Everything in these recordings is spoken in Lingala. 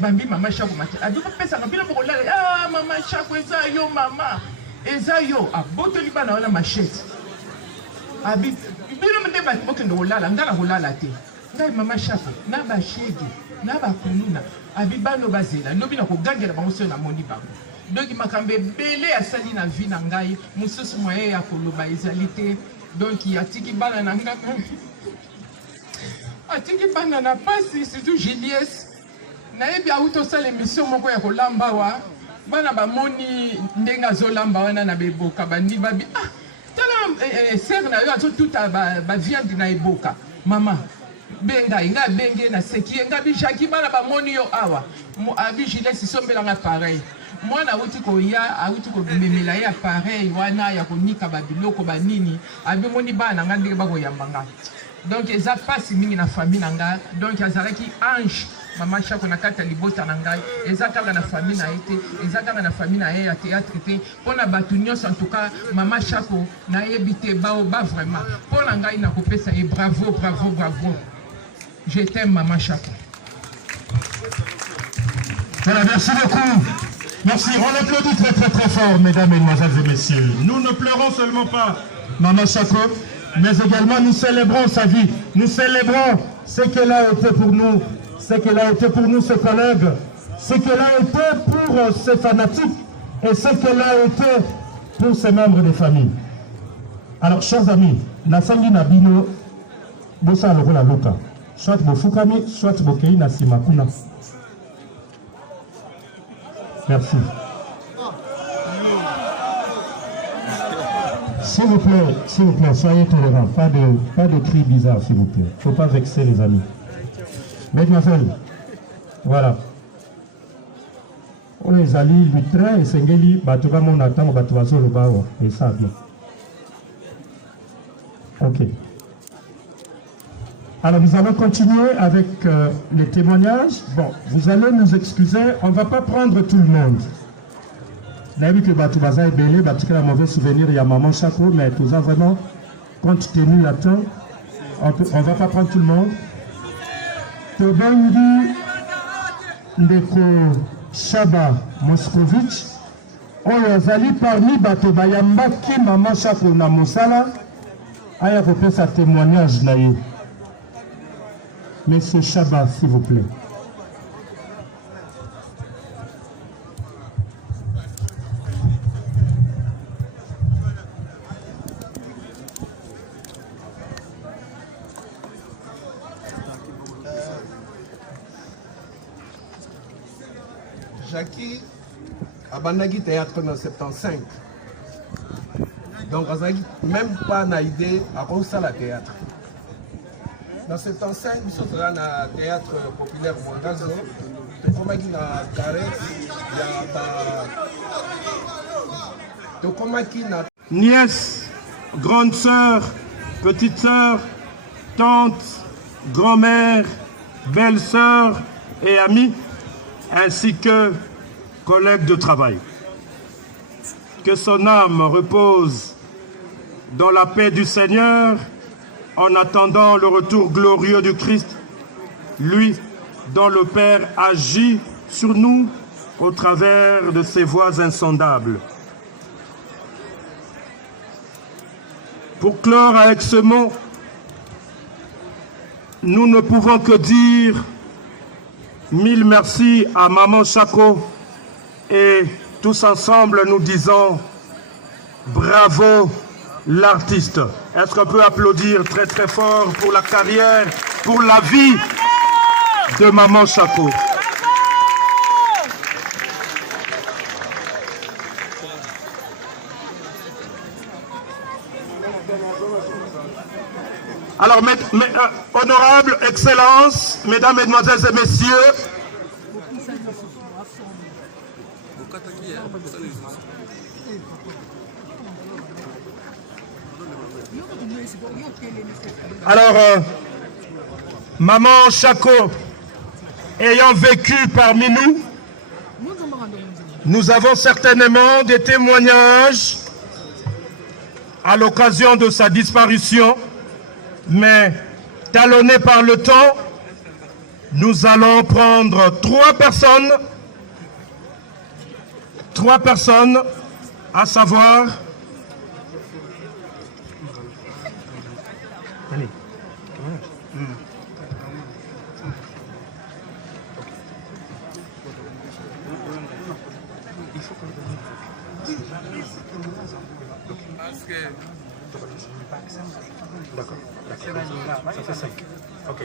Bambi mama chako mate aduka pesa ngabila bokolala ah mama chako eza yo mama eza yo aboto libana wana machete abi bino mende ba bokendo kolala ngala kolala te ngai mama chako na ba shege na ba kununa abi bano bazela ndobi na kogangela bango so na moni bango donc makambe belé asali na vie na ngai mususu moye ya koloba ezali te donc yatiki bana na nga atiki bana na pasi surtout Julius na yebi auto sala émission moko ya kolamba wa bana bamoni ndenga zolamba wana na beboka bandi babi ah tala sœur na yo azo tuta ba viande na eboka mama benga inga benge na seki nga bijaki bana bamoni yo awa mo abi Julius sombela nga pareil mwana uti ko ya auti ko memela ya pareil wana ya konika babiloko banini abi moni bana nga ndenge bako yambanga donc eza pasi mingi na famille nanga donc azalaki ange mama chako na kata libota na ngai eza kaka na famille na été eza kaka na famille na ya théâtre te pona batu nyonso en tout cas mama chako na yebite ba vraiment pona ngai na kopesa et bravo bravo bravo je t'aime mama chako. Voilà, merci beaucoup. Merci, on applaudit très très très fort mesdames, mesdemoiselles et messieurs. Nous ne pleurons seulement pas Mama Chako, mais également nous célébrons sa vie. Nous célébrons ce qu'elle a été pour nous, ce qu'elle a été pour nous, ses collègues, ce qu'elle a été pour ses fanatiques et ce qu'elle a été pour ses membres de famille. Alors, chers amis, la sangi nabino, bosa lokola loka, soit bofukami, soit bokei na simakuna. Merci. S'il vous plaît, soyez tolérants. Pas de cris bizarres, s'il vous plaît. Il ne faut pas vexer les amis. Mademoiselle, voilà. On les alliés, Lutra et Sengeli, Batouba Monatan, Batouazo Lobao, et ça bien. Ok. Alors nous allons continuer avec les témoignages. Bon, vous allez nous excuser, on ne va pas prendre tout le monde. On a vu que Batoubaza est belé, Batouka a un mauvais souvenir, il y a Maman Chako, mais tout ça vraiment, compte tenu la temps, on ne va pas prendre tout le monde. Tobangi Ndeko Shaba Moskovitch, on a parmi Batoubayamba qui Maman Chako na Mosala, a fait sa témoignage là. Monsieur Chaba, s'il vous plaît. Jackie Abanagi Théâtre en 75. Donc, même pas une idée à quoi ça la théâtre. Dans 75, nous sommes dans le théâtre populaire Mwangazo. Comme il y a nièce, grande sœur, petite sœur, tante, grand-mère, belle-sœur, et amis, ainsi que collègues de travail. Que son âme repose dans la paix du Seigneur en attendant le retour glorieux du Christ, lui dont le Père agit sur nous au travers de ses voies insondables. Pour clore avec ce mot, nous ne pouvons que dire mille merci à Maman Chako et tous ensemble nous disons bravo l'artiste. Est-ce qu'on peut applaudir très très fort pour la carrière, pour la vie de Maman Chako? Alors, honorable Excellence, Mesdames, Mesdemoiselles et Messieurs, alors, Maman Chako, ayant vécu parmi nous, nous avons certainement des témoignages à l'occasion de sa disparition. Mais talonnés par le temps, nous allons prendre trois personnes, à savoir D'accord, ça fait 5. Ok.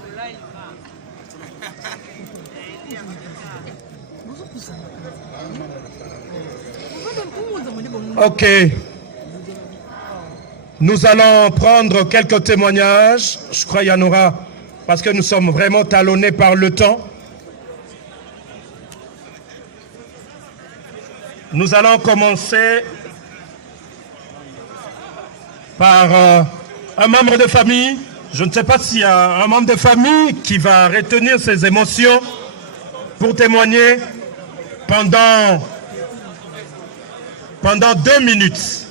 Ok. Nous allons prendre quelques témoignages. Je crois qu'il y en aura, parce que nous sommes vraiment talonnés par le temps. Nous allons commencer par un membre de famille. Je ne sais pas s'il y a un membre de famille qui va retenir ses émotions pour témoigner pendant 2 minutes.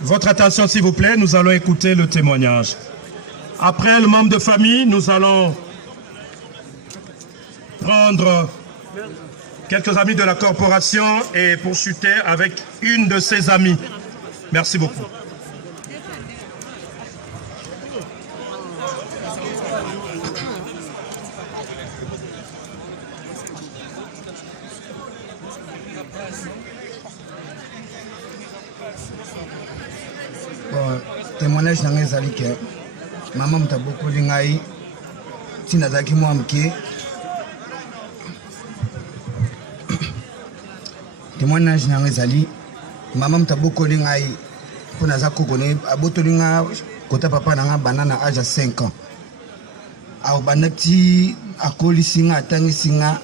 Votre attention s'il vous plaît, nous allons écouter le témoignage. Après le membre de famille, nous allons prendre quelques amis de la corporation et poursuiter avec une de ses amies. Merci beaucoup. Bon, témoignage na ngai ezali ke mama moto abokoli ngai ntina azalaki mwa moke. Témoignage na ngai ezali mama moto abokoli ngai mpo naza koko ne abotoli nga kota papa na nga banda na age ya 5 ans. Abanda ti akolisi nga atangisi nga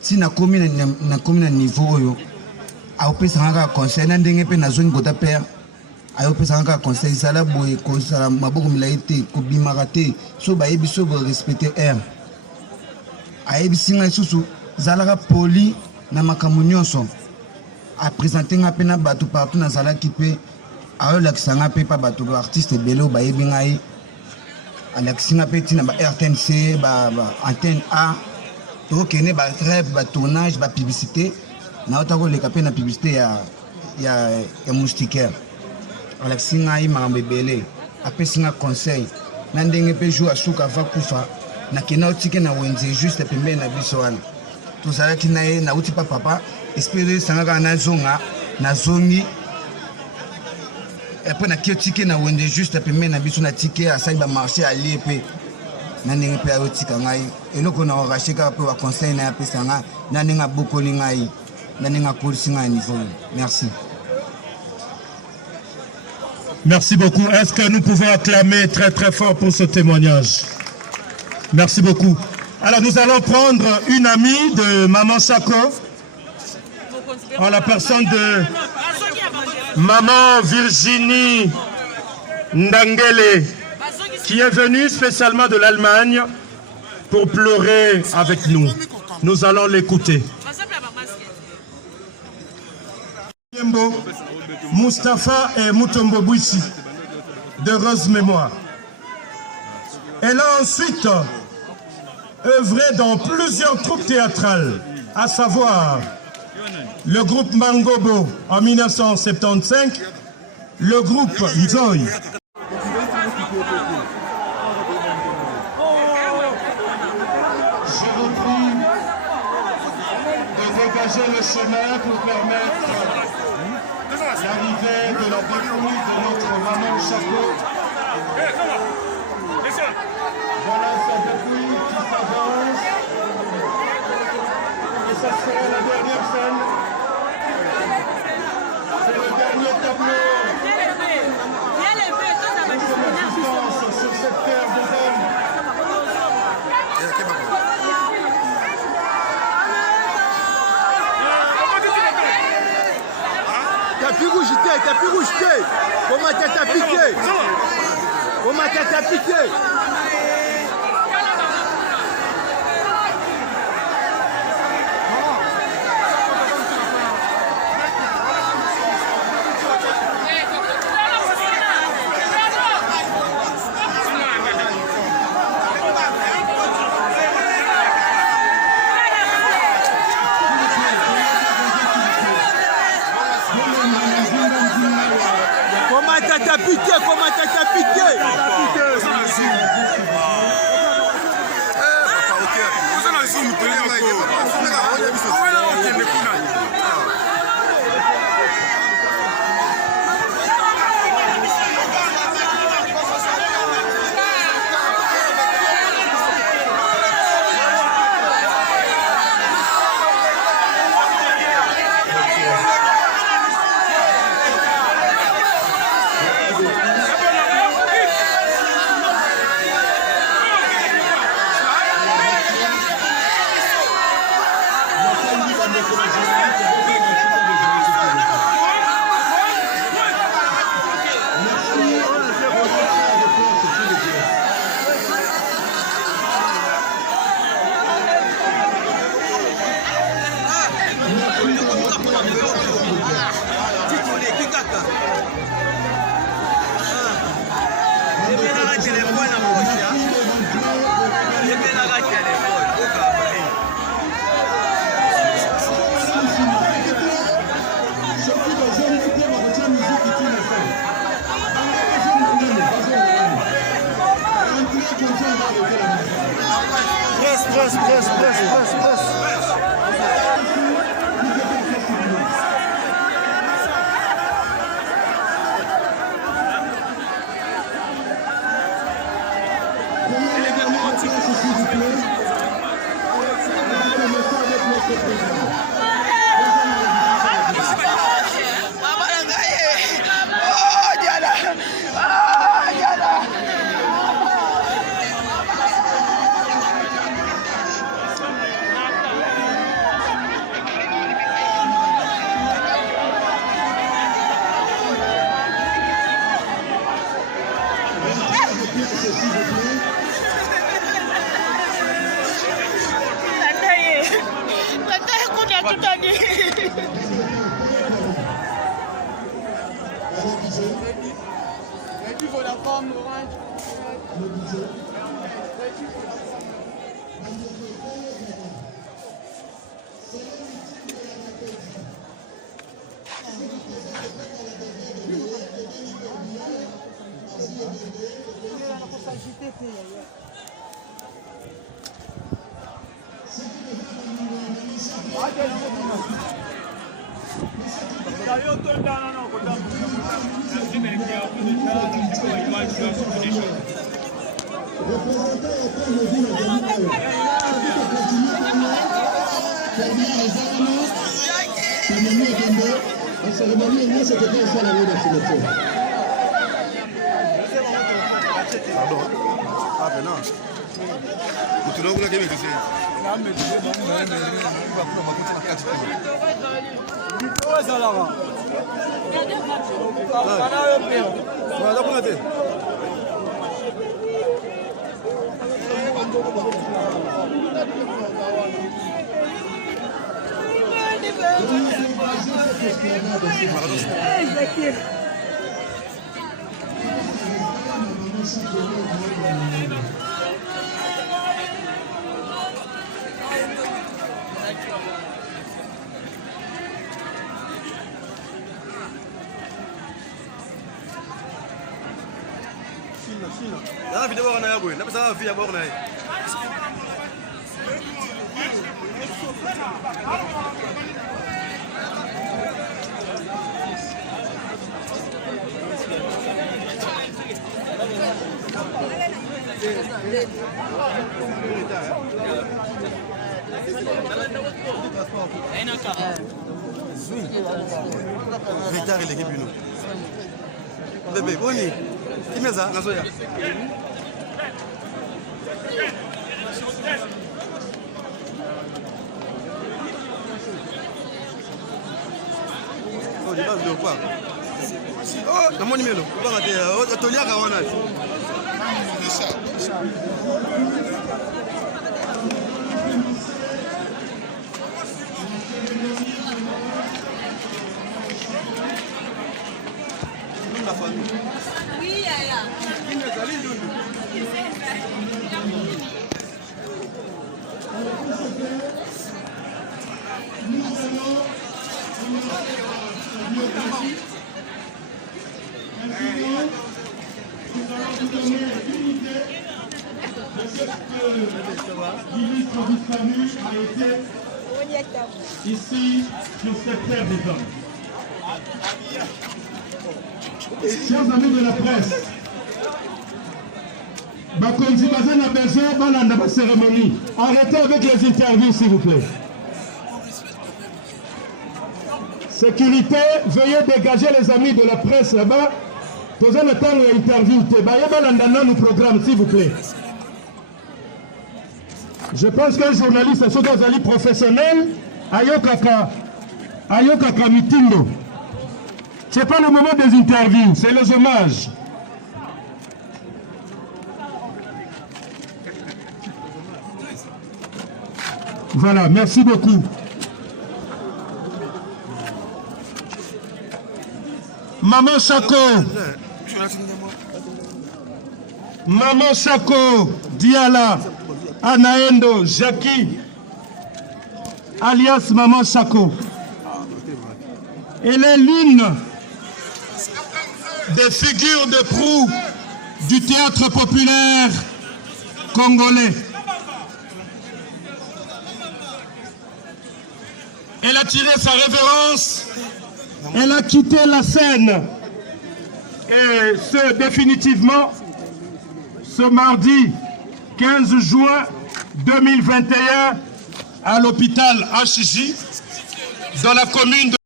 ti nakomi na niveau oyo aopesanga kaka conseil na ndenge mpe nazongi kota père ayopesanga kaka conseil ezala boye kozala maboko milai te kobimaka te so bayebi so borespecte aire ayebisi nga lisusu zalaka poli na makambo nyonso apresente nga mpe na bato partout nazalaki mpe ayolakisa nga mpe pa bato baartiste ebele oyo bayebi ngai alakisi nga mpe ntina ba RTNC ba antenne A tokokende barêve batournage bapublicité naota koleka mpe na publicité ya moustiquaire alakisi ngai makambo ebele apesi nga conseil na ndenge mpe jour asuka ava kufa nakenda otike na wenze juste pembeni na biso wana tozalaki na ye nauti pa papa esprit esangaka nazongi apres naki otike na wenze juste pembeni na biso na tike asali bamarché alie mpe na ndenge mpe ayotika ngai eloko na orache kaka mpe baconseil na ye apesa nga na ndenge abokoli ngai na ndenge akolisi ngai ya niveau. Merci. Merci beaucoup. Est-ce que nous pouvons acclamer très très fort pour ce témoignage? Merci beaucoup. Alors nous allons prendre une amie de Maman Chako, en la personne de Maman Virginie Ndangele, qui est venue spécialement de l'Allemagne pour pleurer avec nous. Nous allons l'écouter. Mustapha et Mutombo Bouissi, d'heureuse mémoire. Elle a ensuite œuvré dans plusieurs troupes théâtrales, à savoir le groupe Mangobo en 1975, le groupe Nzoï. Je vous prie de dégager le chemin pour permettre l'arrivée de la dépouille de notre maman Chapeau. Voilà sa dépouille qui s'avance. Et ça sera la dernière scène. C'est le dernier tableau. Sur cette terre de dame. Tapis rouge, comment t'as piqué? Comment t'as piqué? Comment t'as piqué? La vidéo on a boy, na pesa via bord na. Vitari l'équipe Uno. Bébé, boni. Kimeza nazoya. Oh, di base de quoi? Oh, na moni melo. Ba ngate, oh, toliaka wana. La famille. Oui, Yaya. L'illustre disparu a été ici sur cette terre des hommes. Chers amis de la presse, Bakonzi Bazan a besoin de la cérémonie. Arrêtez avec les interviews, s'il vous plaît. Sécurité, veuillez dégager les amis de la presse là-bas. Vous allez attendre l'interview. Nous programme, s'il vous plaît. Je pense qu'un journaliste, c'est un professionnel, Ayokaka Mitindo. Ce n'est pas le moment des interviews, c'est les hommages. Voilà, merci beaucoup. Maman Chako. Maman Chako, Diala, Anaendo, Jackie, alias Maman Chako. Elle est l'une des figures de proue du théâtre populaire congolais. Elle a tiré sa révérence, elle a quitté la scène, et ce définitivement, ce mardi 15 juin 2021, à l'hôpital HJ, dans la commune de...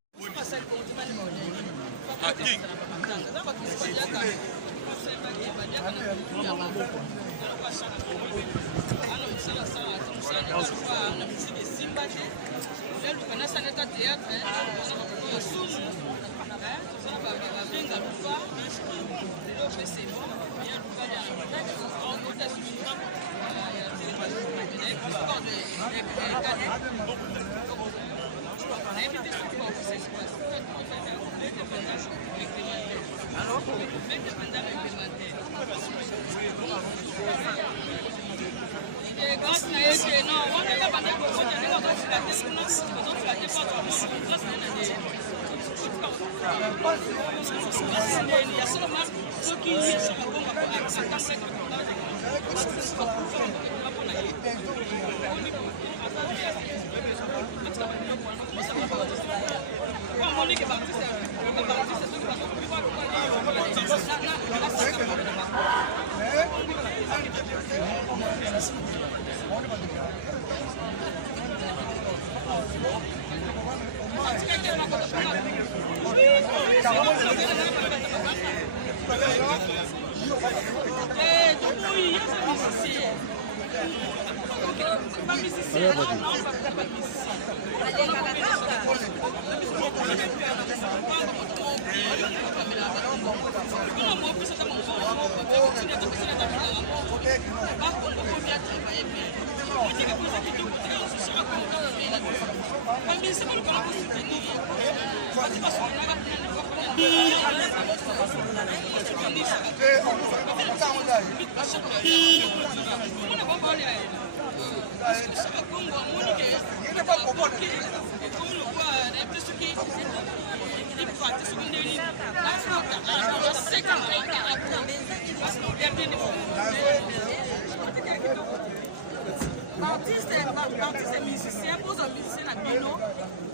Artiste musicien, pose un musicien à Bino,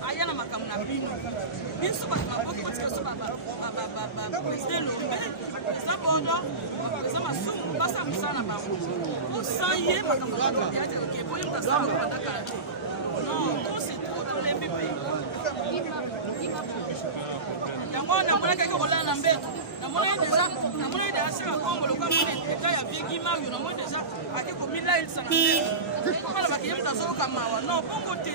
aya na makambo na Bino. Biso ba maboko tika so ba président Lombe, ça bondo, président Masumu, basa musana ba. O saye makambo na Lombe ya ke boye mtasa ko bandaka. Non, c'est trop dans les bébés. Yango na mona kaka kola na mbeto. Na mona déjà sur Congo le comme on est ya Bigima, yo na mona déjà ati ko mila il sana. Kala ba kiye mtaso kama wa. Non, bon côté.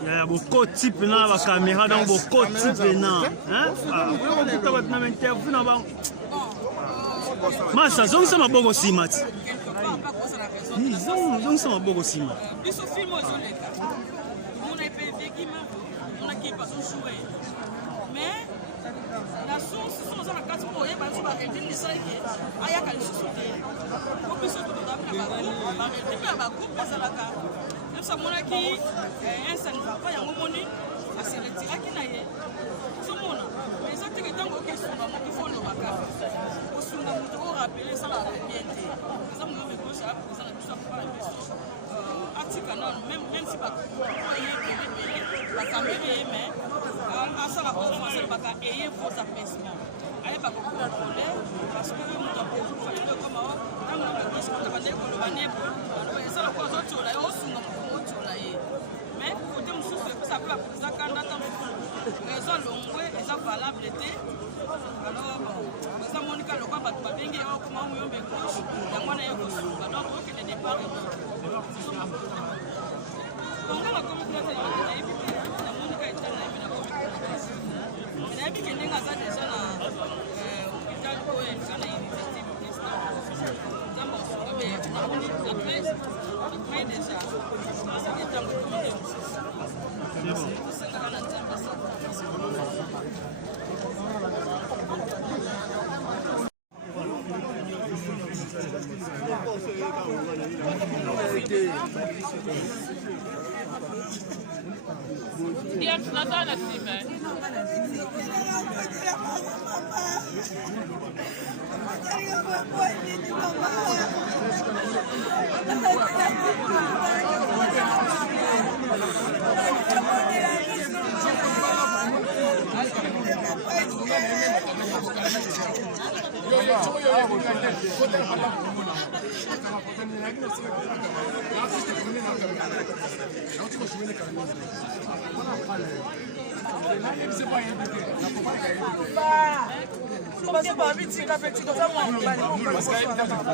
Il y a beaucoup de types dans la caméra, donc beaucoup de types dans. Hein? Mas ça zong sama bogo simat. Zong sama bogo simat. Biso film ozoleka. On a payé Bigima, on a qui pas jouer. Mais la source sont dans la carte pour y avoir sur arrêter les sacs aya ka lisouté ko biso to da na ba arrêter ba ko pesa la ka nous sommes là qui un sanfa pa ya ngomoni asireti akina ye somona les autres qui tango ke sunga mo ki folo baka o sunga mo to rappeler ça la bien té ça mo me ko ça pour ça biso pa biso atika non même si pas la caméra mais à ça la offense baka et vos apaisement allez pas contrôler parce que nous devons faire le comme on a dit qu'on va dire que le bané alors ça la cause autre là au sunga autre là mais pour dire monsieur ça peut ça quand attend raison longue et ça valable était alors ça Monica le quoi ba bengi au comment on yombe gauche ya mwana yako sunga donc ok le départ donc la communauté là et puis la Monica est là et puis que n'est pas déjà là hôpital pour elle ça la université mais déjà c'est état c'est bon Dia tunataka na sime.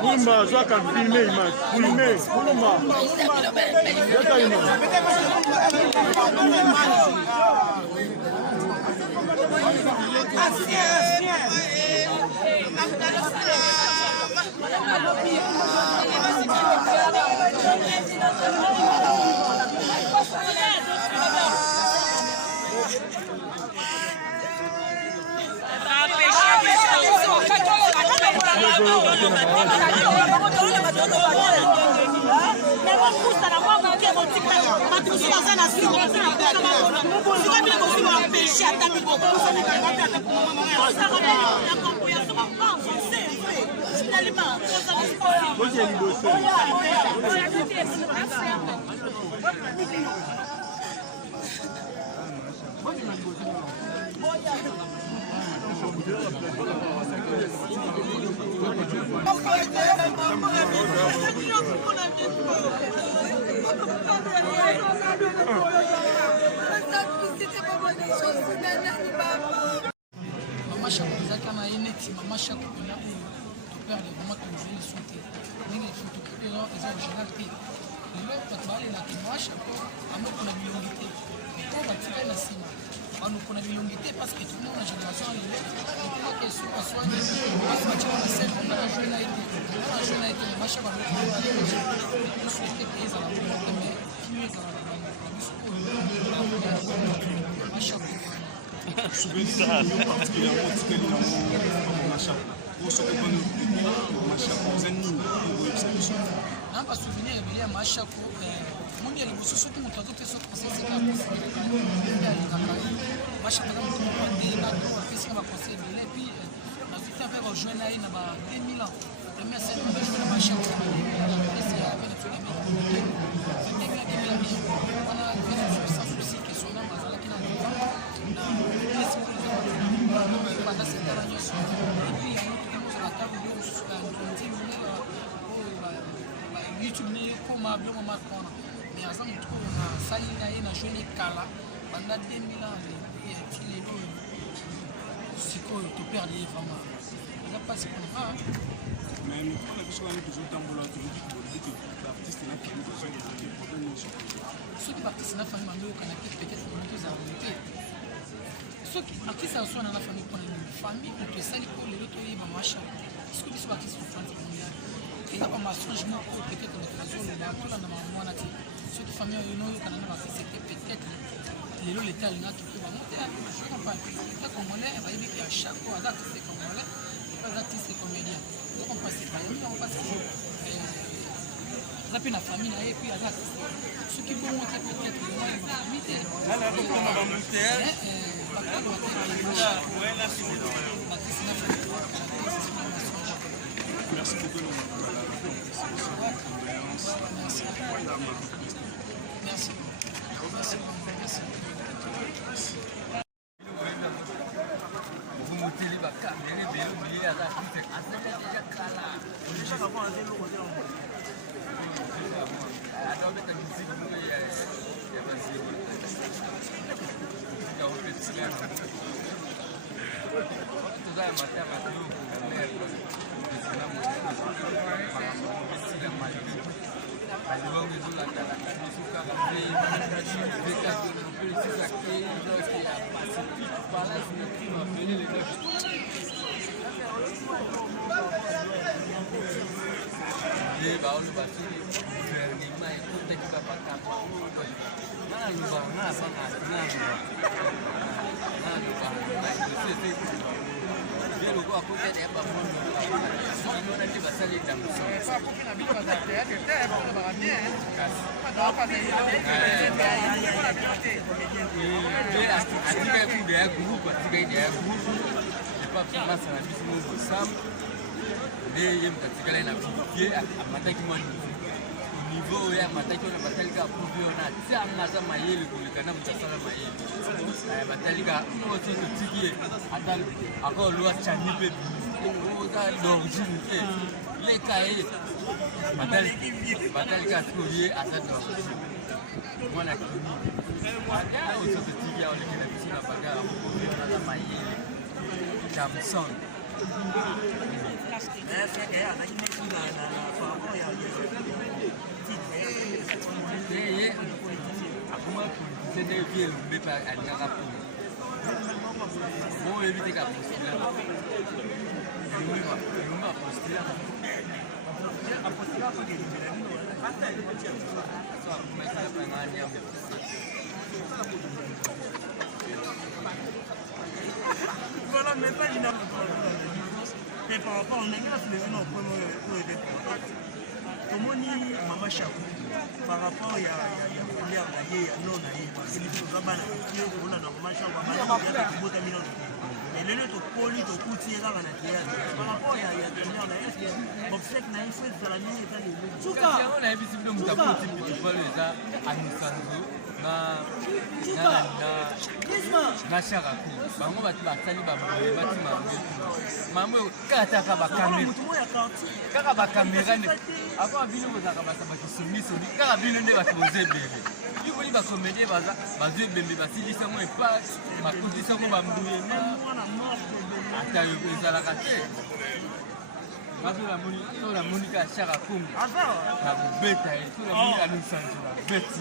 Kulumba, je vais filmer l'image. Filmer, Kulumba. Mama Shako zaka na ineti mama Shako na toperde vraiment tozeli sauté ndenge photocopie eza original te lelo bato balelaka mashako amokona bilongi te mais oyo batikali na nsima banokona bilongi te parce que tokomona na génération alele ekomaka esu baswani basi batika na sel onga na jeu na ye te onga na jeu na ye te mashako osouete pe ezala bongo mais kino ezala na biso oyo mashako Souvenir ça, particulièrement tikali na mashako. Pour ce que nous mashako, c'est nini pour explication. Un pas souvenir ebele ya mashako mundi ya liboso soki moto azopesa conseil seka mashako na moto moko atenga to apesika baconseil ebele epuis nazwite mpe rejoint na ye na ba 2000 ans première scène bajoue na mashako ese avene tolemi wana sans souci que son âme azalaki na banda setala nyonso epuis yango tokomozala table yo mosusu baintime YouTube ne ekoma biloko makona mais aza motu oyo nasali na ye na jeune ekala banda 2000 ans ti lelo sikoyo toperde ye vraiment eza mpasi mpona mais mpona biso wana tozotambola tolobiki baartiste na fami soki baartiste na fami bando oyokana te peut-être moto ezala te soki artiste azoswana na fami mpona nini fami moto esali po lelo toyeba mashako soki biso baartiste tofandi mondial eza bamasange moko peut-être moto azoloba tolanda bamwana te soki famille oyo noyokana na baartiste te peut-être lelo leta alingaki mpe bango te te congolais bayebi ke achako aza artiste congolais epe aza artiste comédien okompase bayemi yango parce que aza mpe na famille na ye epuis aza artiste soki bongo te peut-être famille te Merci beaucoup. Merci. niveau ya mataki na batalika pour na tianga za mayele kulikana mtasala mayele batalika oto tiki atal ako lwa chani pe oza d'origine ke le kae batalika tulie ata d'origine mwana kimi ata oto tiki ya ole kena bisina baga pour na mayele Jamson akuma politisien vie elombe mpe alingaka pona mo oyebi te ka postula elombe apostula so akumakila pangani ya voilà, mais pas l'inappropriation. Mais par rapport à l'anglais, c'est le nom pour aider. Comment ni Mama Chakou par rapport à couleur d'ailleurs non d'ailleurs parce que les gens là-bas on a Mama Chakou et les autres poli de coutir là par rapport à couleur d'ailleurs obsèque na il faut de la nuit et tout ça on a vu de mutapo type de vol ça amisanzo na sharaku bango batu basali babule bati mambo kaka ba caméra avant abino bozaka basabaki soumis kaka bino nde bato bozebele biboli bacomédie bazwebembe basilisango epa bakotisango bambuye ata ezalaka te la Monica Chara Koum. La bête, la Monica Lusanjo, la bête.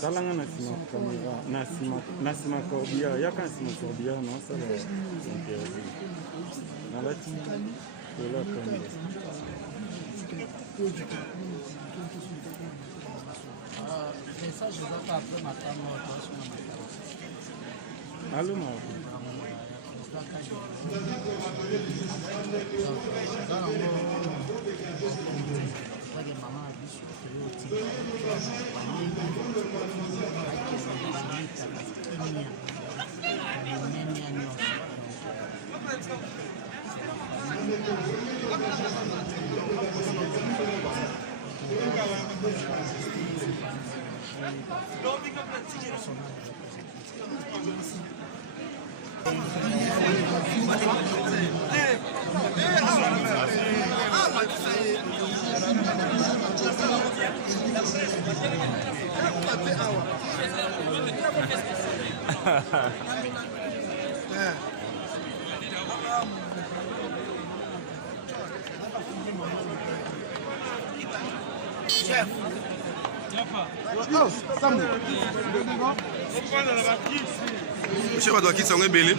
Salanga nasima kamera nasima korbia yaka nasima korbia non ça la na la ti de la kamera ça je vais pas après matin allô ma Chef. Chef, on doit quitter son ébélé.